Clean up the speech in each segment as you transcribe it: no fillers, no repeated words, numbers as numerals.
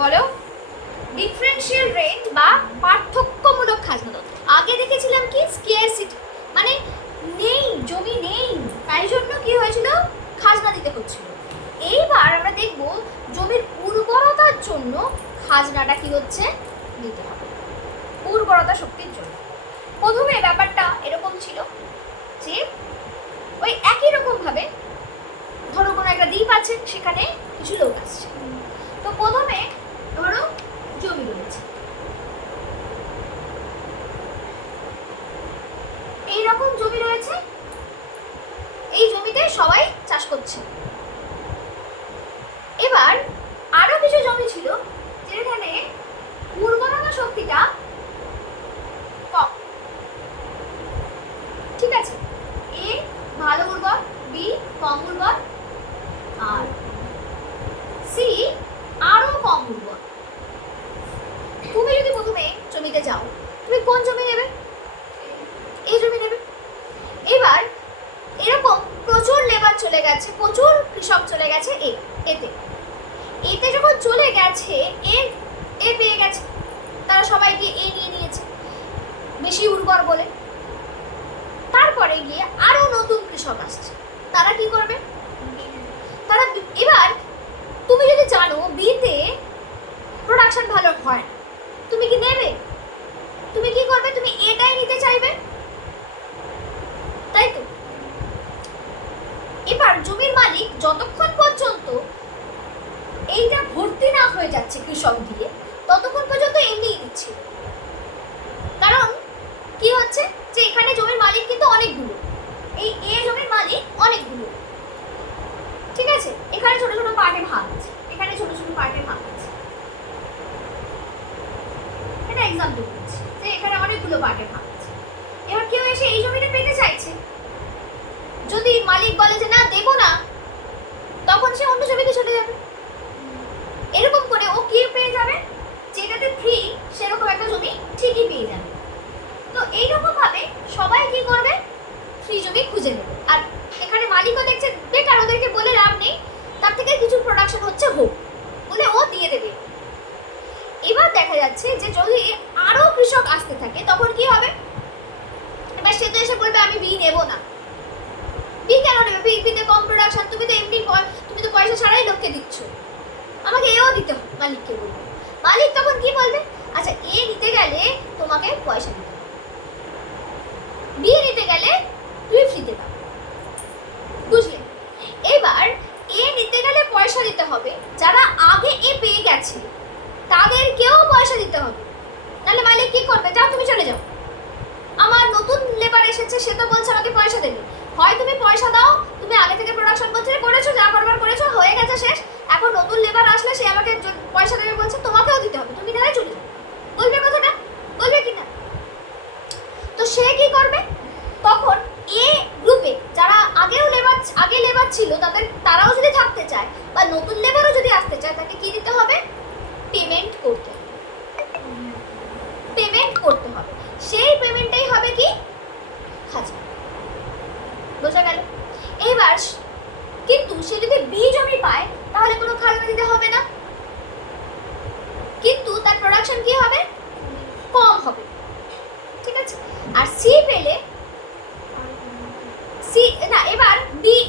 বলো। Differential rate বা পার্থক্যমূলক খাজনা তত্ত্ব। আগে দেখেছিলাম কি স্কেয়ারসিটি, মানে নেই, জমি নেই, তাই জন্য কি হয়েছিল, খাজনা দিতে হচ্ছিল। এইবার আমরা দেখব জমির উর্বরতার জন্য খাজনাটা কি হচ্ছে, দিতে হবে, উর্বরতা শক্তির জন্য। প্রথমে ব্যাপারটা এরকম ছিল যে ওই একই রকম ভাবে ধরো কোনো একটা দ্বীপ আছে, সেখানে কিছু লোক আসছে। তো প্রথমে ধরো জমি রয়েছে, এইরকম জমি রয়েছে, এই জমিতে সবাই চাষ করছে। এবার আরো কিছু জমি ছিল যেখানে উর্বরতা শক্তিটা কম, ঠিক আছে, এ ভালো উর্বর, বি কম উর্বর, আর সি আরো কম উর্বর। তুমি যদি প্রথমে জমিতে যাও, তুমি কোন জমি নেবে, এই জমি নেবে। এবার এরকম প্রচুর লেবার চলে গেছে, প্রচুর কৃষক চলে গেছে এতে এতে যখন চলে গেছে এ পেয়ে গেছে, তারা সবাইকে এ নিয়ে নিয়েছে বেশি উর্বর বলে। তারপরে গিয়ে আরো নতুন কৃষক আসছে, তারা কি করবে, তারা এবার তুমি যদি জানো বিতে প্রোডাকশন ভালো হয়, তুমি কি নেবে, তুমি কি করবে, তুমি এটাই নিতে চাইবে, তাই তো। এবার জমির মালিক যতক্ষণ পর্যন্ত এইটা ভর্তি না হয়ে যাচ্ছে কৃষক দিয়ে, ততক্ষণ পর্যন্ত এমনি দিচ্ছে। কারণ কি হচ্ছে যে এখানে জমির মালিক কিন্তু অনেকগুলো, এই এ জমির মালিক অনেকগুলো, ঠিক আছে, এখানে ছোট ছোট পার্টে ভাগ আছে, এখানে ছোট ছোট পার্টে ভাগ আছে। এটা এক্সাম্পল দিচ্ছি যে এখানে অনেকগুলো পার্টে ভাগ আছে। এবার কেউ এসে এই জমিটা পেতে চাইছে, যদি মালিক বলে যে না দেবো না, তখন সে অন্য জমিতে চলে যাবে। এরকম করে ও কি পেয়ে যাবে, যেটাতে ফ্রি সেরকম একটা জমি ঠিকই পেয়ে যাবে। তো এইরকম ভাবে সবাই কি করবে, ফ্রি জমি খুঁজে নেবে। আর এখানে মালিকও দেখছে বেকার, ওদেরকে বলে লাভ নেই, তার থেকে কিছু প্রোডাকশন হচ্ছে হোক বলে ও দিয়ে দেবে। এবার দেখা যাচ্ছে যে যদি আরো কৃষক আসতে থাকে তখন কি হবে, এবার সে তো এসে বলবে আমি বি নেব না। বি কেন নেবে, বিতে কম প্রোডাকশন, তুমি তো এমনি তুমি তো পয়সা ছাড়াই লোককে দিচ্ছ, আমাকে এও দিতে হবে। মালিককে বলবে, মালিক তখন কি বলবে, আচ্ছা এ নিতে গেলে তোমাকে পয়সা দিতে হবে, বি নিতে গেলে তুই ফ্রিতে পাবে, বুঝলে। এবার এ নিতে গেলে পয়সা দিতে হবে, যারা আগে এ পেয়ে গেছে তাদেরকেও পয়সা দিতে হবে, নাহলে মালিক কি করবে, যাও তুমি চলে যাও, আমার নতুন লেবার এসেছে, সে তো বলছে আমাকে পয়সা দেবে। হয় তুমি পয়সা দাও, তুমি আগে থেকে প্রোডাকশন করেছো, যা করবার করেছো, হয়ে গেছে শেষ, এখন নতুন লেবার আসলে সে আমাকে পয়সা দেবে বলছে, তোমাকেও দিতে হবে, তুমি নাহলে চলে যাও, বলবে কথাটা, বলবে কি না। তো সে কি করবে, তখন এ গ্রুপে যারা আগে লেবার ছিল তারাও যদি থাকতে চায় বা নতুন লেবারও যদি আসতে চায়, তাকে কি দিতে হবে, পেমেন্ট করতে হবে, পেমেন্ট করতে হবে। সেই পেমেন্টটাই হবে কি, খাজনা। বোঝা গেল। এবার কিন্তু সে যদি বি জমি পায় তাহলে কোনো খাজনা দিতে হবে না, কিন্তু তার প্রোডাকশন কি হবে, কম হবে, ঠিক আছে। আর সি পেলে সি না, এবার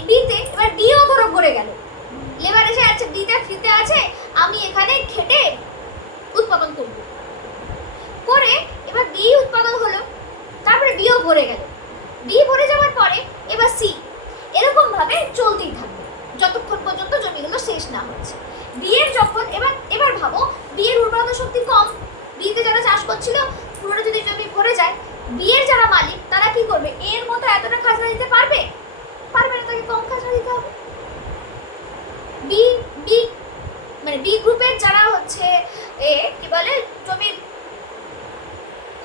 বিতে এবার ডিও ধরো ভরে গেল, লেবার এসে আছে, ডিটা ফ্রিতে আছে, আমি এখানে খেটে উৎপাদন করব, করে এবার বি উৎপাদন হলো, তারপরে ডিও ভরে গেল, বি ভরে যাওয়ার পরে এবার সি, এরকম ভাবে চলতেই থাকবে যতক্ষণ পর্যন্ত জমিগুলো শেষ না হচ্ছে। বি এর যখন এবার ভাবো বি এর উর্বরতা শক্তি কম, বিতে যারা চাষ করছিল পুরোটা যদি জমি ভরে যায়, বি এর যারা মালিক তারা কি করবে, এর মতো এতটা খাজনা দিতে পারবে না, তাকে কম খাজনা দিতে হবে। বি বি মানে বি গ্রুপের যারা হচ্ছে কি বলে জমির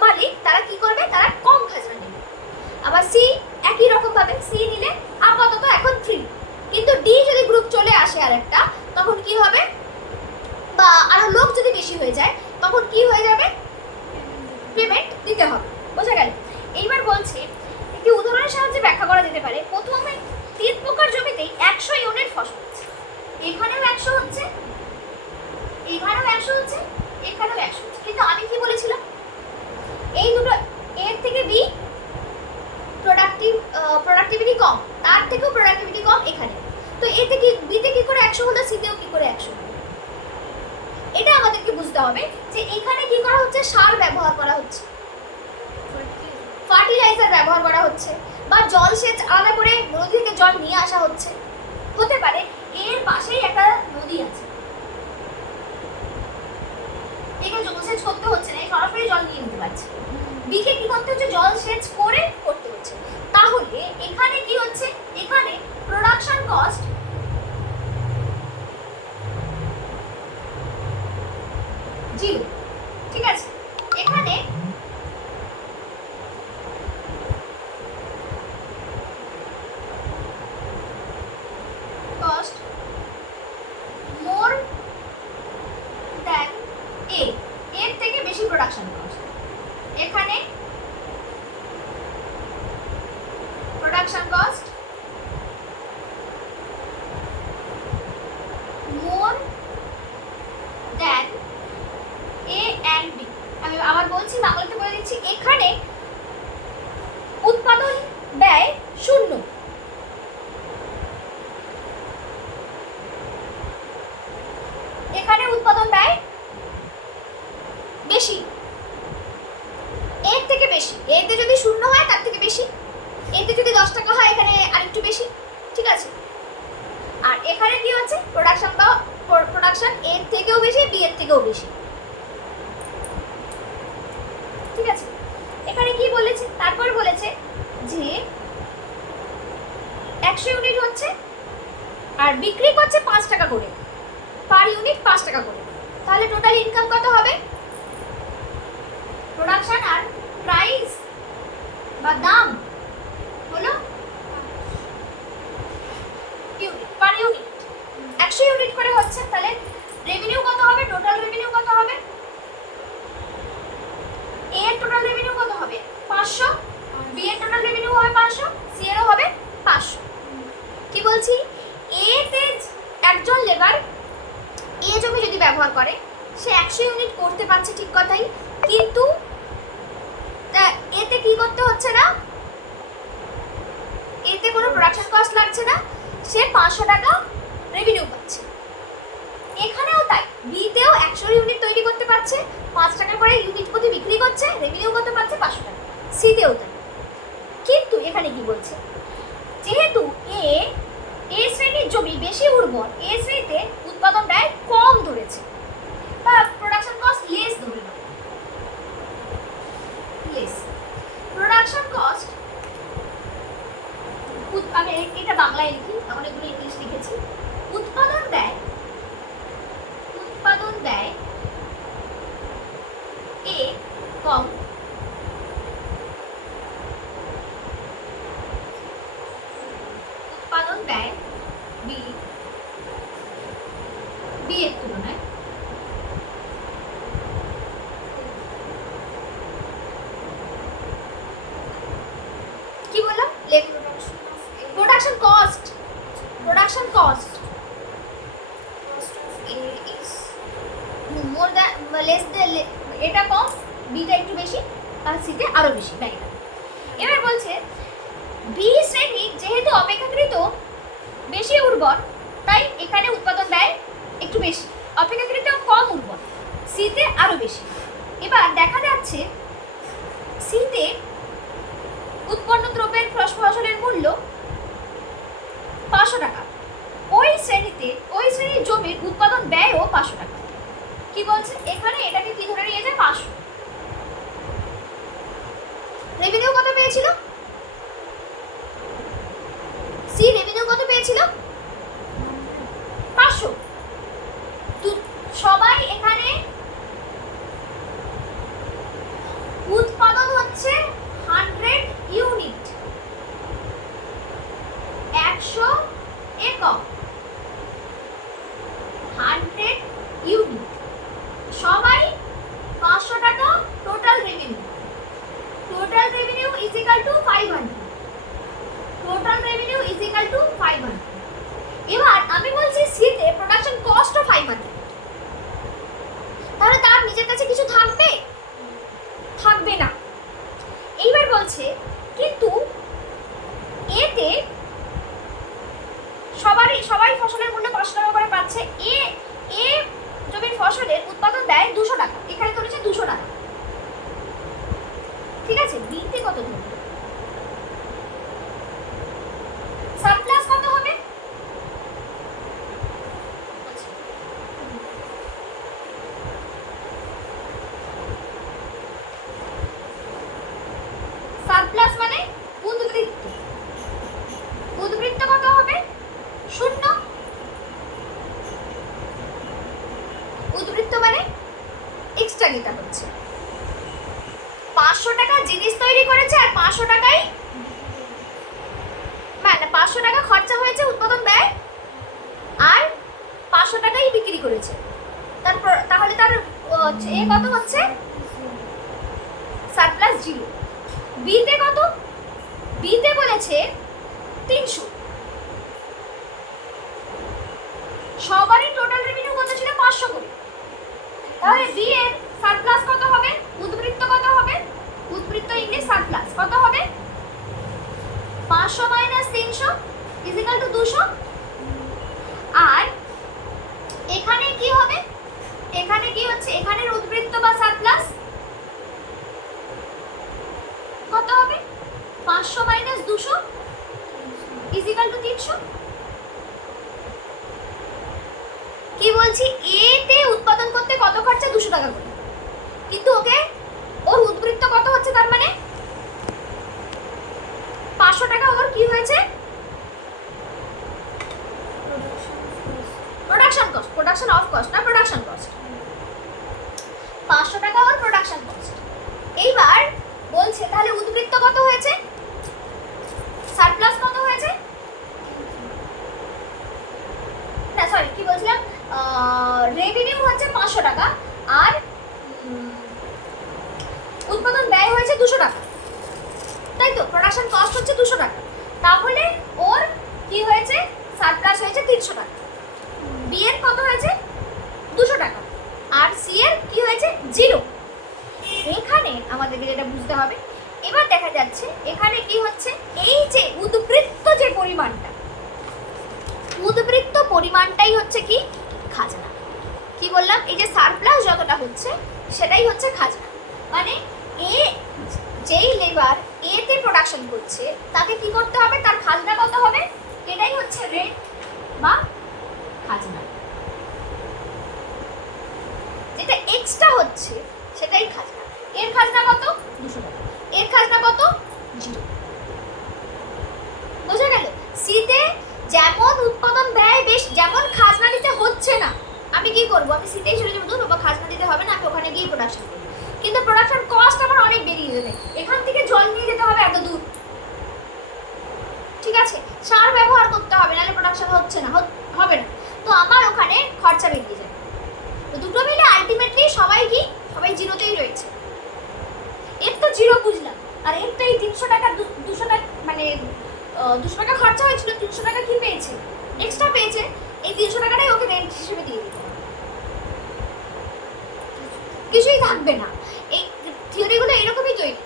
মালিক, তারা কি করবে, তারা কম খাজনা নেবে। আবার সি একই রকম ভাবে, সি নিলে আপাতত এখন ফ্রি, কিন্তু ডি যদি গ্রুপ চলে আসে আরেকটা, তখন কি হবে, বা আরো লোক যদি বেশি হয়ে যায় তখন কি হয়ে যাবে, পেমেন্ট দিতে হবে। বোঝা গেল। এইবার বলছে একটি উদাহরণের সাহায্যে ব্যাখ্যা করা যেতে পারে। প্রথমে 3 প্রকার জমিতেই 100 ইউনিট ফসল হচ্ছে, এখানেও 100 হচ্ছে, এখানেও 100 হচ্ছে, এখানেও 100 হচ্ছে, কিন্তু আমি কি বলেছিলাম এই দুটো এর থেকে বি প্রোডাক্টিভিটি কম, তার থেকেও প্রোডাক্টিভিটি কম এখানে। তো এ থেকে বিতে কি করে 100 হলো, সিতেও কি করে 100 হলো? এটা আমাদেরকে বুঝতে হবে যে এখানে কি করা হচ্ছে, সার ব্যবহার করা হচ্ছে, ফার্টিলাইজার ব্যবহার করা হচ্ছে, বা জলসেচ আলাদা করে নদী থেকে জল নিয়ে আসা হচ্ছে। হতে পারে এর পাশেই একটা নদী আছে, এখানে জলসেচ করতে হচ্ছে না, সরাসরি জল নিয়ে নিতে পারছে। বিকে কি করতে হচ্ছে, জলসেচ করে করতে হচ্ছে। তাহলে এখানে কি হচ্ছে, এখানে প্রোডাকশন কস্ট জিরো, ঠিক আছে। এখানে কস্ট মোর দ্যান এ, এর থেকে বেশি প্রোডাকশন কস্ট। এখানে production cost more than A and B. আমি আবার বলছি, বাংলাতে বলে দিচ্ছি, এখানে উৎপাদন ব্যয় শূন্য, এখানে উৎপাদন ব্যয় বেশি, এর থেকে বেশি। এতে যদি শূন্য হয় তার থেকে বেশি, এতে যদি 10 টাকা হয় এখানে আরেকটু বেশি, ঠিক আছে। আর এখানে কি হচ্ছে, প্রোডাকশন এর থেকেও বেশি, বি এর থেকেও বেশি, ঠিক আছে। এখানে কি বলেছে, তারপর বলেছে যে 100 ইউনিট হচ্ছে আর বিক্রি করছে 5 টাকা করে, পার ইউনিট 5 টাকা করে। তাহলে টোটাল ইনকাম কত হবে, প্রোডাকশন আর প্রাইস বা দাম হলো ইউনিট, পার ইউনিট 100 ইউনিট করে হচ্ছে। তাহলে রেভিনিউ কত হবে, টোটাল রেভিনিউ কত হবে, এ এর টোটাল রেভিনিউ কত হবে 500, বি এর টোটাল রেভিনিউ হবে 500, সি এরও হবে 500। কি বলছি, এ তে একজন লেবার এ জমি যদি ব্যবহার করে, সে 100 ইউনিট করতে পারছে, ঠিক কথাই, কিন্তু এতে কি করতে হচ্ছে না, এতে কোনো প্রোডাকশন কস্ট লাগছে না, সে 500 টাকা রেভিনিউ পাচ্ছে। এখানেও তাই, বিতেও 100 ইউনিট তৈরি করতে পারছে, 5 টাকা করে ইউনিট প্রতি বিক্রি করছে, রেভিনিউ করতে পারছে 500 টাকা, সিতেও তাই। কিন্তু এখানে কি বলছে, যেহেতু এ শ্রেণীর জমি বেশি উর্বর, এ শ্রেণীতে উৎপাদন ব্যয় কম ধরেছে, বা প্রোডাকশন কস্ট লেস ধরে নাও, লেস প্রোডাকশন কস্ট। আমি এটা বাংলায় লিখি, অনেকগুলো ইংলিশ লিখেছি। উৎপাদন ব্যয় এ কম, উৎপাদন ব্যয় বি এর তুলনায় কি বললাম, production cost more than less than, এটা কম, বিটা একটু বেশি, আর সিতে আরো বেশি ব্যয়টা। এবার বলছে বি শ্রেণী যেহেতু অপেক্ষাকৃত বেশি উর্বর, তাই এখানে উৎপাদন ব্যয় একটু বেশি, অপেক্ষাকৃত কম উর্বর, সিতে আরো বেশি। এবার দেখা যাচ্ছে সিতে উৎপন্ন দ্রব্যের ফসলের মূল্য 500 টাকা, ওই শ্রেণীর জমির উৎপাদন ব্যয়ও 500 টাকা। কি বলছে, এখানে এটাকে কি ধরে নিয়ে যায়, 500। রেভিনিউ কত পেয়েছিল, সি রেভিনিউ কত পেয়েছিল, 500। সবাই এখানে উৎপাদন হচ্ছে 100 ইউনিট, 100 একক, 100 ইউনিট, সবাই 500 টাকা total revenue is equal to 500, total revenue is equal to 500। এবার আমি বলছি সিতে প্রোডাকশন কস্ট অফ 500, উদ্বৃত্ত মানে এক্সট্রা যেটা হচ্ছে 500 টাকা জিনিস তৈরি করেছে আর 500 টাকাই মানে 500 টাকা খরচা হয়েছে উৎপাদন ব্যয় আর 500 টাকাই বিক্রি করেছে, তারপর তাহলে তার এ কত হচ্ছে সারপ্লাস 0। বিতে কত? বিতে বলেছে 300। সবারই টোটাল রেভিনিউ কত ছিল? 500 করে। তাহলে বি এর সারপ্লাস কত হবে? উদ্বৃত্ত কত হবে? উদ্বৃত্ত ইংলিশ সারপ্লাস কত হবে? 500 মাইনাস 300 ইকুয়াল টু 200। আর এখানে কি হবে? এখানে কি হচ্ছে? এখানের উদ্বৃত্ত বা সারপ্লাস কত হবে? 500 মাইনাস 200 ইকুয়াল টু 300। কি বলছি? এ তে উৎপাদন করতে কত খরচা? 200 টাকা করে, কিন্তু ওকে ওর উদ্বৃত্ত কত হচ্ছে? তার মানে 500 টাকা ওর কি হয়েছে? Production cost, production of cost না প্রোডাকশন কস্ট। 500 টাকা ওর প্রোডাকশন কস্ট। এইবার বলছে তাহলে উদ্বৃত্ত কত হয়েছে? সারপ্লাস কত হয়েছে? না সরি কি বলছিলাম, রেভিনিউ হচ্ছে 500 টাকা আর উৎপাদন ব্যয় হয়েছে 200 টাকা, তাই তো? প্রোডাকশন কস্ট হচ্ছে 200 টাকা, তাহলে ওর কি হয়েছে? সারপ্লাস হয়েছে 300 টাকা। বি এর কত হয়েছে? 200 টাকা। আর সি এর কি হয়েছে? 0। এখানে আমাদেরকে যেটা বুঝতে হবে, এবার দেখা যাচ্ছে এখানে কি হচ্ছে, এই যে উদ্বৃত্ত যে পরিমাণটা, উদ্বৃত্ত পরিমাণটাই হচ্ছে কি খাজনা। কি বললাম? এই যে সারপ্লাস যতটা হচ্ছে সেটাই হচ্ছে খাজনা। মানে এ যেই লেবার এ তে প্রোডাকশন করছে তাকে কি করতে হবে? তার খাজনা কত হবে? এটাই হচ্ছে রেন্ট বা খাজনা। যেটা এক্সট্রা হচ্ছে সেটাই খাজনা। এর খাজনা কত? 200 টাকা। এর খাজনা কত? 0। বোঝা গেল? সিতে যেমন উৎপাদন ব্যয় বেশ, যেমন খাজনা দিতে হচ্ছে না, আমি কি করব? আমি সিতেই চলে যাবো, ধরো খাজনা দিতে হবে না, আমি ওখানে গিয়ে প্রোডাকশন করব। কিন্তু প্রোডাকশন কস্ট আমার অনেক বেরিয়ে যাবে, এখান থেকে জল নিয়ে যেতে হবে এত দূর, ঠিক আছে? সার ব্যবহার করতে হবে, নাহলে প্রোডাকশন হচ্ছে না, হবে না, তো আমার ওখানে খরচা বেরিয়ে যাবে। তো দুটো মিলে আলটিমেটলি সবাই কি? সবাই জিরোতেই রয়েছে। এর তো 0 বুঝলাম, আর এর তো এই 300 টাকা 200 টাকা মানে 200 টাকা খরচা হয়েছিল, 300 টাকা কি পেয়েছে? এক্সট্রা পেয়েছে। এই 300 টাকাটাই ওকে রেন্ট হিসেবে দিয়ে দিতে হবে, কিছুই থাকবে না। এই থিওরিগুলো এরকমই তৈরি।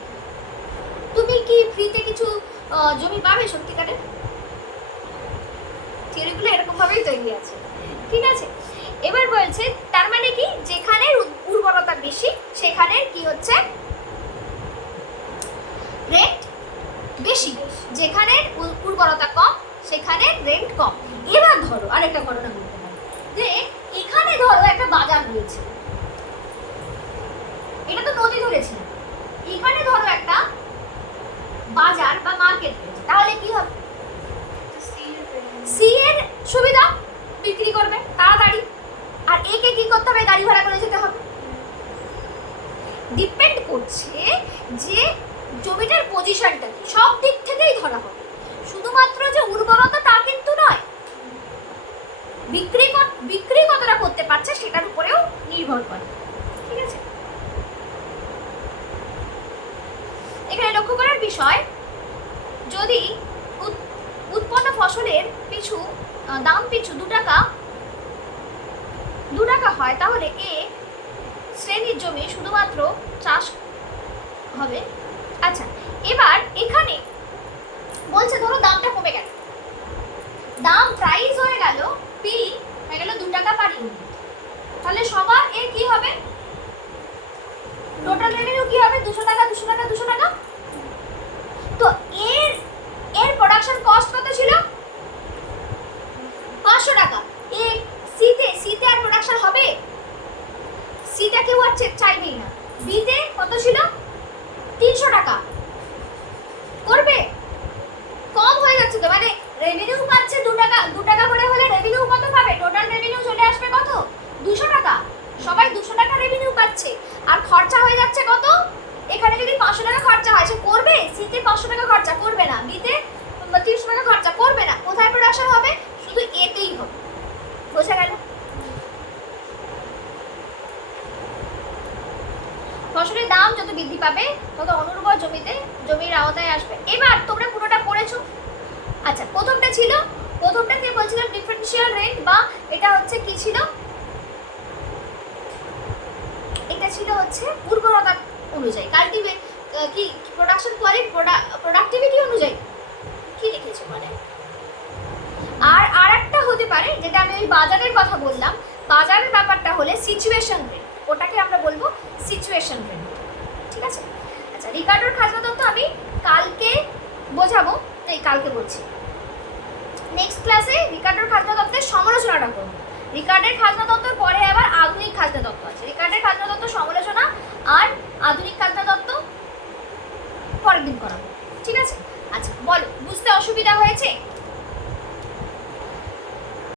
তুমি কি ফ্রিতে কিছু জমি পাবে সত্যিকারে? থিওরিগুলো এরকম ভাবেই তৈরি আছে, ঠিক আছে? এবার বলছে তার মানে কি, যেখানে উর্বরতা বেশি সেখানে কি হচ্ছে? রেন্ট বেশি। যেখানে উর্বরতা কম সেখানে রেন্ট কম। এবার ধরো আরেকটা ঘটনা বলতে পারি, যে এখানে ধরো একটা বাজার রয়েছে, এটা তো নদী ধরেছিলাম, এখানে ধরো একটা বাজার বা মার্কেট রয়েছে, তাহলে কি হবে? সি এর সুবিধা, বিক্রি করবে তাড়াতাড়ি, আর এ কে কি করতে হবে? গাড়ি ভাড়া করে যেতে হবে। ডিপেন্ড করছে যে জমিটার পজিশনটা কি, সব দিক থেকেই ধরা হবে, শুধুমাত্র যে উর্বরতা তা কিন্তু নয়, বিক্রি কতটা করতে পারছে সেটার উপরেও নির্ভর করে, ঠিক আছে? এখানে লক্ষ্য করার বিষয়, যদি উৎপন্ন ফসলের পিছু দাম পিছু 2 টাকা হয়, তাহলে এ শ্রেণীর জমি শুধুমাত্র চাষ হবে। আচ্ছা, এবার এখানে বলছে ধরো দামটা কমে গেল, দাম প্রাইস হয়ে গেল পি হয়ে গেল 2 টাকা পার ইউনিট, তাহলে সবার এর কি হবে? টোটাল রেভিনিউ কি হবে? 200 টাকা 200 টাকা 200 টাকা। তো এর প্রোডাকশন কস্ট কত ছিল? 500 টাকা। এ সিতে আর প্রোডাকশন হবে? সিটা কেউ আর চাইবেই না। বিতে কত ছিল? 300 টাকা। করবে? কম হয়ে যাচ্ছে তো, মানে রেভিনিউ পাচ্ছে 2 টাকা করে হলে রেভিনিউ কত পাবে? টোটাল রেভিনিউ চলে আসবে কত? 200 টাকা। সবাই 200 টাকা রেভিনিউ পাচ্ছে আর খরচা হয়ে যাচ্ছে কত? এখানে যদি 500 টাকা খরচা হয় সে করবে? সিতে 500 টাকা খরচা করবে না, বিতে 300 টাকা খরচা করবে না। কোথায় প্রোডাকশন হবে? শুধু এতেই হবে। বোঝা গেল? ফসলের দাম যত বৃদ্ধি পাবে তত অনুর্বর জমির আওতায় আসবে। এবার তোমরা পুরোটা পড়েছো। আচ্ছা, প্রথমটা কি বলছিলাম? ডিফারেন্সিয়াল রেট, বা এটা হচ্ছে কি ছিল? এটা ছিল হচ্ছে উর্বরতা অনুযায়ী, কাল্টিভেট কি প্রোডাকশন কোয়ালিটি, প্রোডাক্টিভিটি অনুযায়ী কি লিখেছে মানে। আর একটা হতে পারে যেটা আমি ওই বাজারের কথা বললাম, বাজারের ব্যাপারটা হলে সিচুয়েশন রেট, ওটাকে আমরা বলবো সিচুয়েশন রেট। ঠিক আছে? আচ্ছা, রিকার্ডোর খাজনা তত্ত্ব আমি কালকে বোঝাবো, এই কালকে বলছি। নেক্সট ক্লাসে রিকার্ডোর খাজনা তত্ত্বের সমালোচনাটা করবো। রিকার্ডের খাজনা তত্ত্বের পরে আবার আধুনিক খাজনা তত্ত্ব আছে। রিকার্ডের খাজনা তত্ত্ব সমালোচনা আর আধুনিক খাজনা তত্ত্ব পরের দিন করাবো। ঠিক আছে? আচ্ছা, বলো, বুঝতে অসুবিধা হয়েছে?